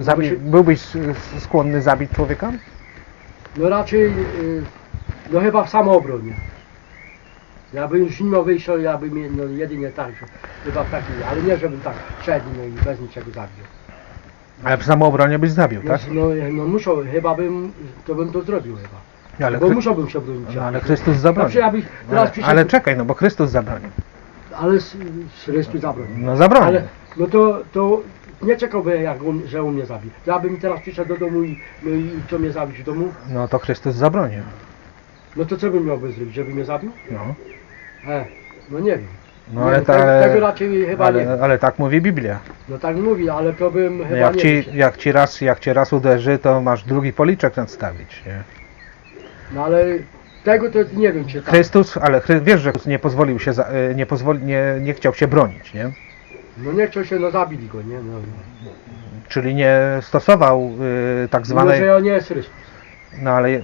Zabi- się- byłbyś skłonny zabić człowieka? No raczej, y, no chyba w samoobronie. Ja bym już nie miał wyjścia, ja bym no, jedynie tak, chyba taki, ale nie żebym tak szedł no i bez niczego zabił. Ale w samoobronie byś zabił, No, tak? no, no musiał, chyba bym, to bym to zrobił chyba. Ale, Bo Chry- musiałbym się bronić. no, ale. Chrystus zabronił. przykład jakbyś teraz Ale, przyszedł, ale czekaj, no bo Chrystus zabronił. ale Chrystus zabronił. No zabronił. Ale no to, to nie czekałbym, jak on, że on mnie zabi. Ja bym teraz przyszedł do domu i, no i co mnie zabić w domu, No to Chrystus zabronił. no to co bym miałby zrobić, żeby mnie zabił? No, E, no nie wiem. no ale, ta, tego, tego ale, raczej chyba nie. ale, ale tak mówi Biblia. No tak mówi, ale to bym chyba Jak nie ci, jak, ci raz, jak ci raz uderzy, to masz drugi policzek nadstawić. Nie? No ale tego to nie wiem, czy tak. Chrystus, ale Chry, wiesz, że nie pozwolił się, za, y, nie, pozwoli, nie, nie chciał się bronić, nie? No nie chciał się, no zabili go, nie? No, no. Czyli nie stosował y, tak no zwanej, że on nie jest Chrystus. no ale y,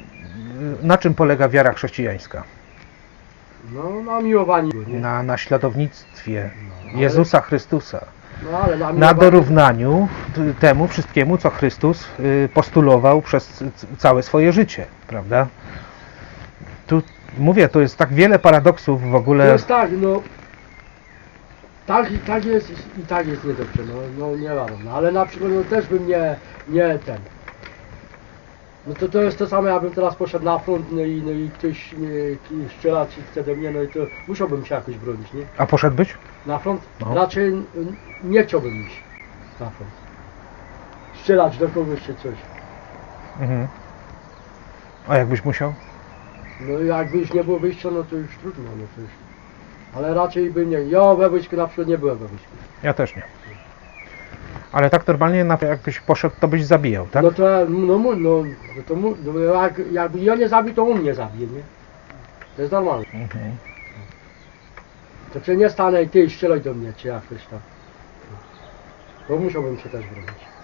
na czym polega wiara chrześcijańska? No na miłowaniu go, nie? Na naśladownictwie No, ale- Jezusa Chrystusa. No ale na Na miłowaniu... dorównaniu t- temu wszystkiemu, co Chrystus y, postulował przez c- całe swoje życie, prawda? Tu mówię, to jest tak wiele paradoksów w To ogóle. jest tak, no... Tak, i- tak jest i tak jest niedobrze, no, no nie wiadomo. No, ale na przykład no, też bym nie, nie ten... No to to jest to samo, jakbym teraz poszedł na front, no i, no i ktoś nie, ki- strzela ci chce do mnie, no i to musiałbym się jakoś bronić, nie? A poszedłbyś? Na front? No. Raczej n- nie chciałbym iść na front. Strzelać do kogoś czy coś. Mhm. A jakbyś musiał? No i jakby już nie było wyjścia, no to już trudno, no to już. Ale raczej by nie. Ja we wojsku na przykład nie byłem we wojsku. Ja też nie. Ale tak normalnie, na- jakbyś poszedł, to byś zabijał, tak? No to no, mu- no, no to mu, no, jak, jakby ja nie zabił, to on mnie zabije, nie? To jest normalne. Mhm. To przecież nie stanę i ty strzelaj do mnie, czy jakoś tam. Bo musiałbym się też bronić.